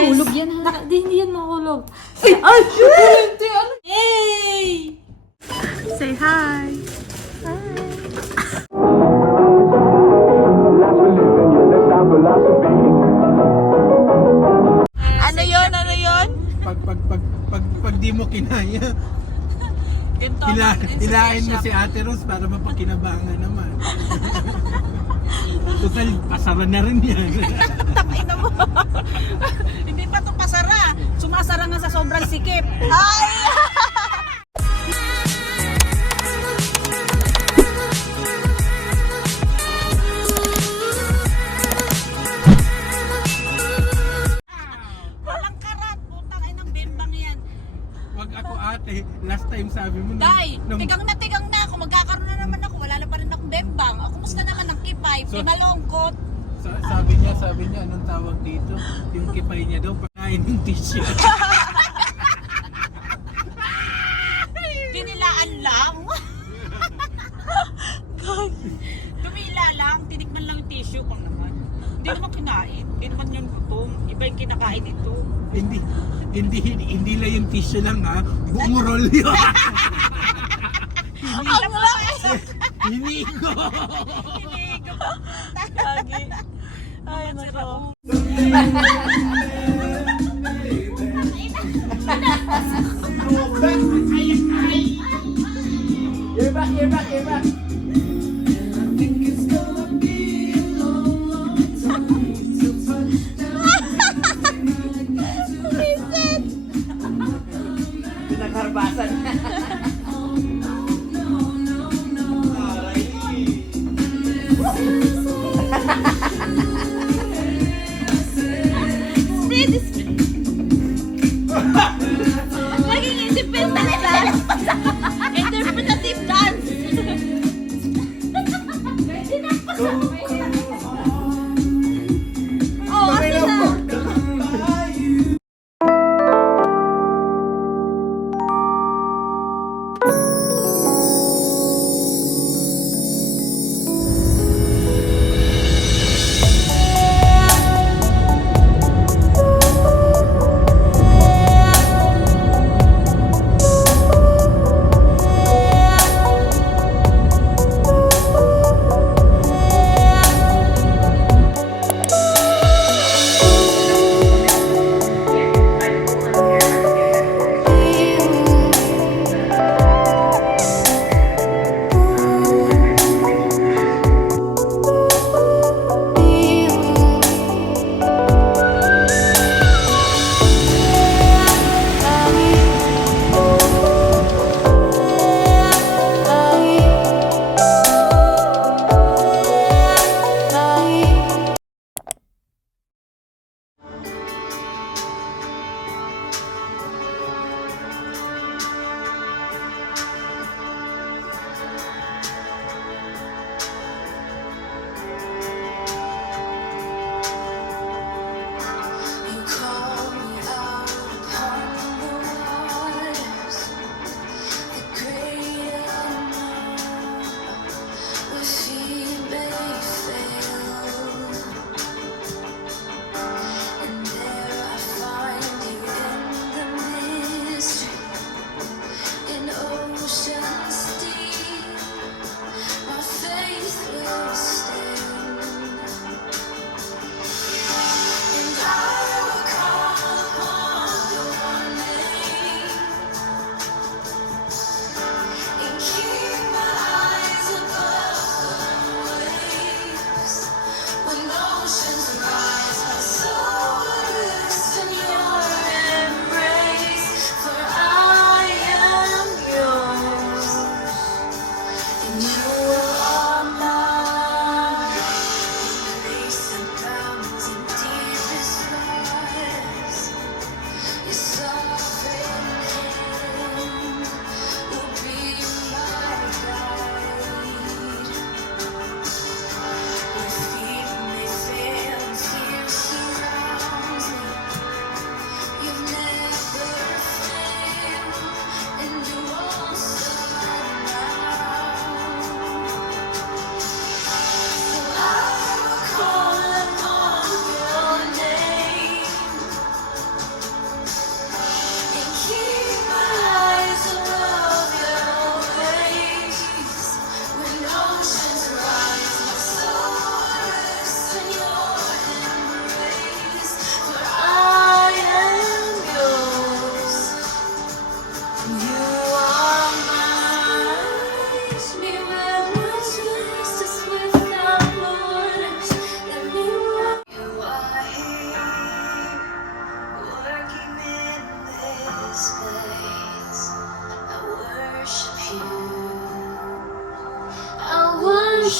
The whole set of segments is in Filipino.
guys. Mahulog yan ha. Hindi yan mahulog. Ay! Ano? Yay! Say hi. Ano yon? Ano yon? Pag di mo kinaya, hilahin mo si Ate Rose para mapakinabangan naman. Total, pasara na rin yan. Takay na mo. Hindi pa ito pasara. Sumasara nga sa sobrang sikip. Ay! Walang karat. Putang ay ng bimbang yan. Wag ako ate, last time sabi mo Day, tigang na ako. Magkakaroon na naman ako. Wala na pa rin akong bembang. Ako musta naman ng kipay. Pinalongkot. sabi niya, anong tawag dito? Yung kipay niya daw, pakain ng tissue. Dinilaan lang. Tumila lang. Tinikman lang yung tissue ko naman. Hindi naman kinain. Hindi naman yung gutom. Iba yung kinakain ito. Hindi lang yung tissue lang ha, buong roll yun. Alam mo lang eh. Hinigo. Hinigo. Lagi. Ay, nako. You're back. Pinagharbasan. Naging independent dance. Interpretative dance. Oh, asin na.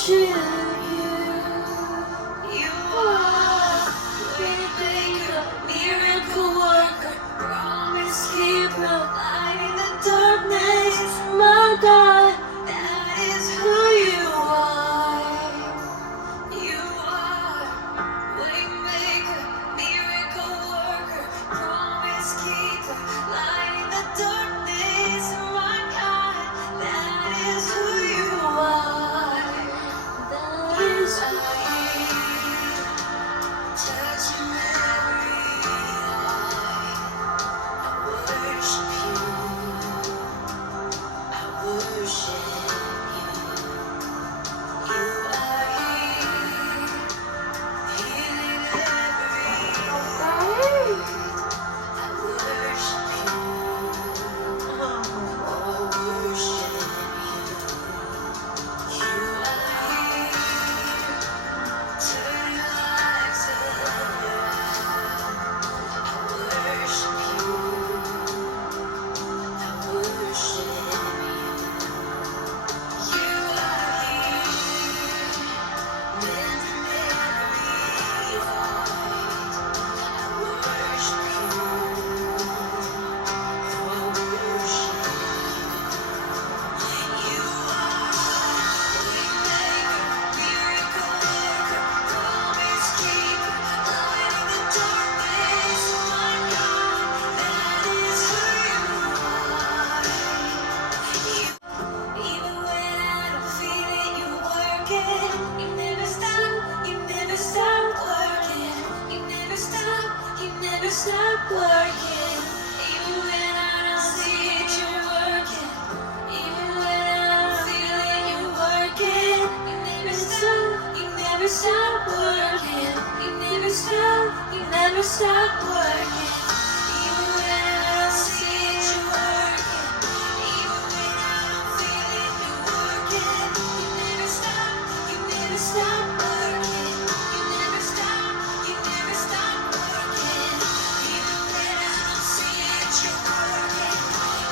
worship you. You are waymaker, miracle worker, promise keeper, light in the darkness. My God, that is who you are. You are waymaker, miracle worker, promise keeper, light in the darkness. My God, that is who you are. That is who you are. Touching every heart. I worship you. I worship you. You are here. Healing every heart. I worship you. Oh, I worship you. You are here. Turn lives around. I worship you. I worship you. You are here. Mending every heart. I worship you. Oh, I worship you. You are waymaker, miracle worker, promise keeper, light in the darkness. My God, that is who you are. Even when I don't feel it, you're working. You never stop, you never stop working. You never stop, you never stop working. Even when I don't see it, you're working. Even when I don't feel it, you're working. You never stop, you never stop working. You never stop, you never stop working. Even when I don't see it, you're working. Even when I don't feel it, you're working. You never stop, you never stop working. You never stop, you never stop working. Even when I don't see it, you're working.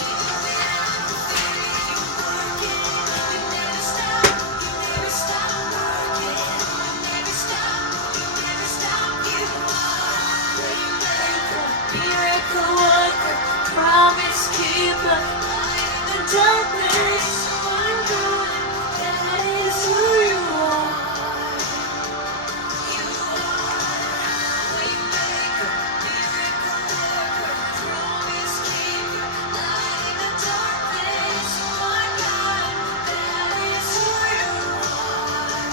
Even when I don't feel it, you're working. You never stop, you never stop working. You never stop, you never stop. You are waymaker, miracle worker, promise keeper, light in the darkness. My God, that is who you are. You are waymaker, miracle worker, promise keeper, light in the darkness. My God, that is who you are.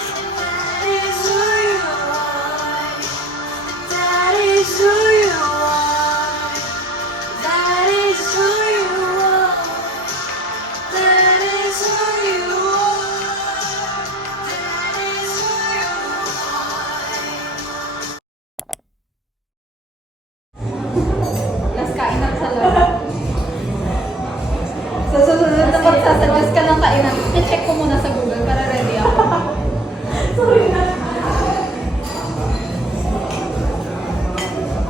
And that is who you are. That is who you are. That is who you are. That is who you are. That is who you are. Las kainan sa loob. Sa susunod na magsasuggest ka ng kainan, i-check ko muna sa Google para ready ako. Sorry na.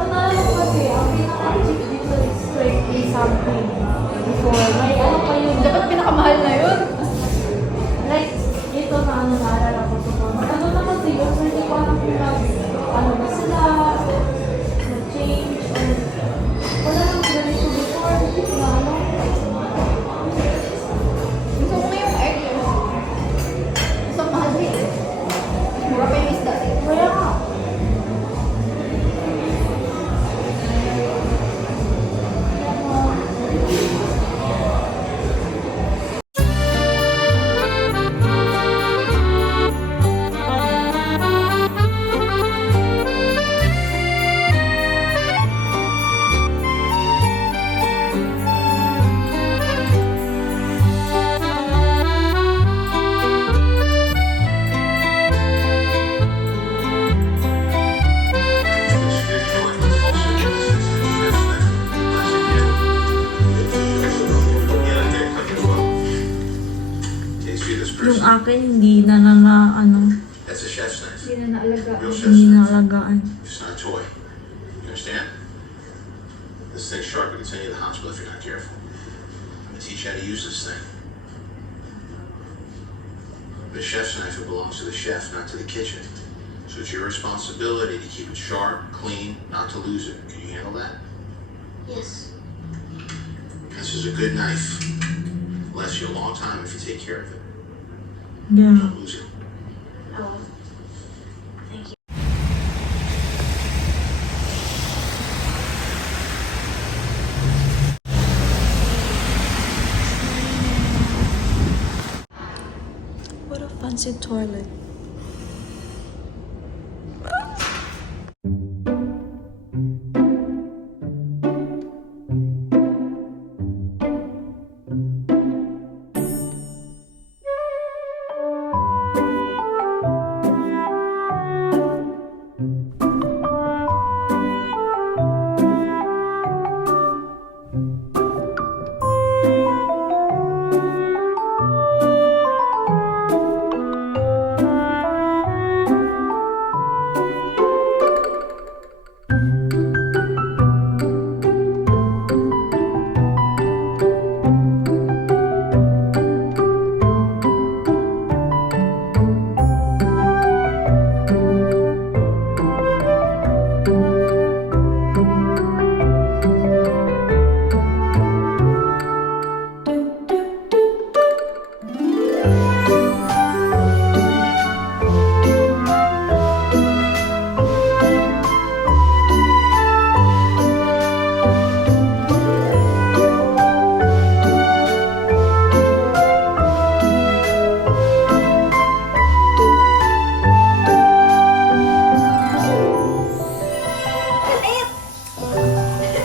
Ang naalala ko kasi, ang pinaka-cheap dito is 20 something. Before, may ano pa yun. Dapat pinakamahal na yun. Like, ito na ano naalala ko ito. Ano na kasi yun, so hindi ko alam kung ano ba sila, change, or wala lang ganito before, na ano. Gusto ko yung egg. Gusto ko mahal din. Mura pa yung isda. Kaya nga. Yung akin, hindi na ano, That's a chef's knife. Hindi na naalagaan. Real chef's hindi na knife. alagaan. It's not a toy. You understand? This thing's sharp. We can send you to the hospital if you're not careful. I'm gonna teach you how to use this thing. The chef's knife, it belongs to the chef, not to the kitchen. So it's your responsibility to keep it sharp, clean, not to lose it. Can you handle that? Yes. This is a good knife. Lasts you a long time if you take care of it. Yeah. Don't lose it. Oh. Thank you. What a fancy toilet.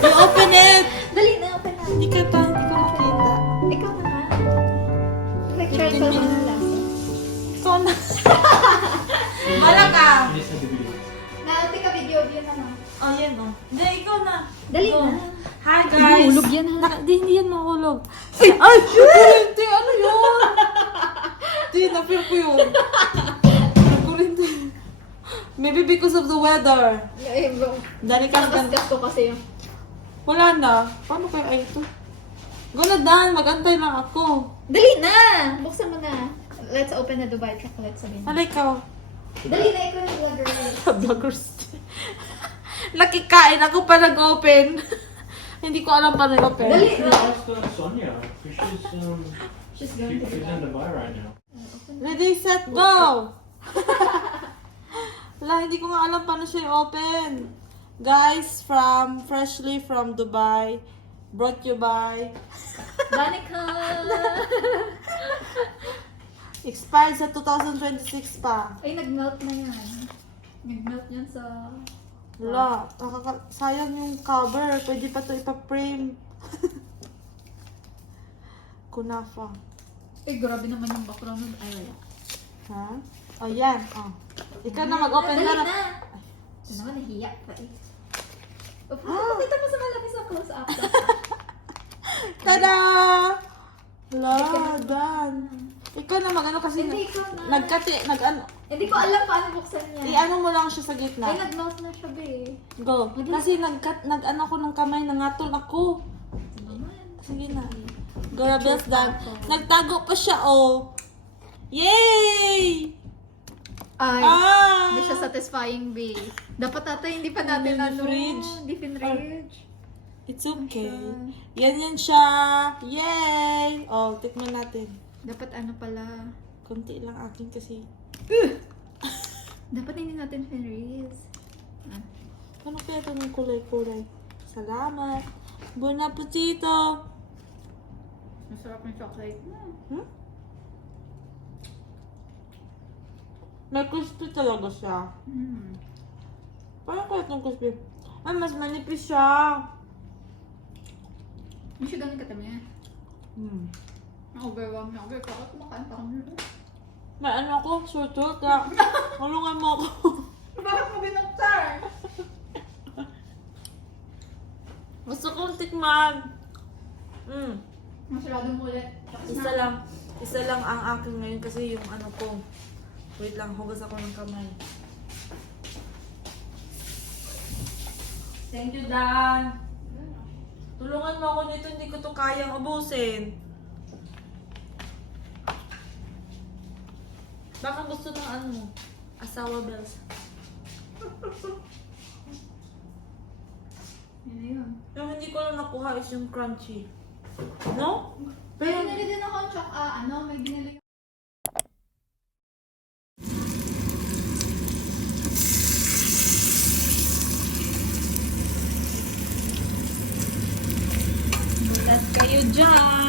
Open it! Dali na, open na. Hindi ko makita. Ikaw na nga. Lecture ko lang ng lasa. Ikaw na. Wala ka. Yes, I believe. Naati ka video na lang. Oh, yan oh. Hindi, ikaw na. Dali Go. na. Hi guys. Mahulog yan, ha? Hindi yan mahulog. Ay! Nakulinte! Ano yun? Hindi, na-feel ko yun. Nakulinte. Maybe because of the weather. Eh, bro. Dali ka ganda. Nakaskas ko kasi yung... Wala na. Paano kaya ay ito? Go na Dan, mag-antay lang ako. Dali na! Buksan mo na. Let's open the Dubai Choc. Let's sabihin. Hala ikaw. Dali na, ikaw yung vlogger. Vloggers. Nakikain ako pa nag-open. Hindi ko alam pa nag-open. Dali na. Ask Sonia, because She's going to she's be in Dubai right now. Ready, set, go! Wala, hindi ko nga alam paano siya i-open. Guys, freshly from Dubai, brought you by, Danica! expired sa 2026 pa. Ay, nag-melt na yan. Nag-melt yan sa... Wala, sayang yung cover. Pwede pa to ipa-frame. Kunafa. Ay, grabe naman yung background. Ay, wala. Ha? Oh, yan. Oh. Ikaw na mag-open Dali ka na. na! Ito naman, nahiya pa eh. Pakita mo sa malaki sa close-up. Tada! Wala, Dan. Ikaw na mag-ano kasi Hindi, ikaw na. nag-ano. Hindi ko alam paano buksan niya. I-ano mo lang siya sa Ay, gitna. nag-melt na siya, be. Go. Kasi nag-ano ko ng kamay, nangatol ako. Ito naman. Sige na. Go, Rebels, Dan. Nagtago pa siya, oh. Yay! Ay, Ah! hindi siya satisfying, be. Dapat ata hindi pa natin Hindi fridge. Hindi fridge. It's okay. Yan siya. Yay! Oh, tikman natin. Dapat ano pala. Konti lang akin kasi. Dapat hindi natin finreeze. Ano kaya ito ng kulay-kulay? Salamat. Bon appetito! Masarap yung chocolate na. Hmm? May crispy talaga siya. Parang kaya itong crispy. Ay, mas manipis siya. Hindi siya ganun katami. Na-overwhelm na ako. Bakit kumakain pa kami? May ano ako, sore throat na. Tulungan mo ako. Bakit mo binuksan? Gusto kong tikman. Masyado mo ulit. Isa lang ang akin ngayon kasi yung ano ko. Wait lang, hugas ako ng kamay. Thank you, Dan. Tulungan mo ako nito, hindi ko to kayang ubusin. Baka gusto ng ano mo? Asawa bells. Yun na yun. Yung hindi ko lang nakuha is yung crunchy. No? May binili din ako, Choc, may binili Bulat kayo dyan.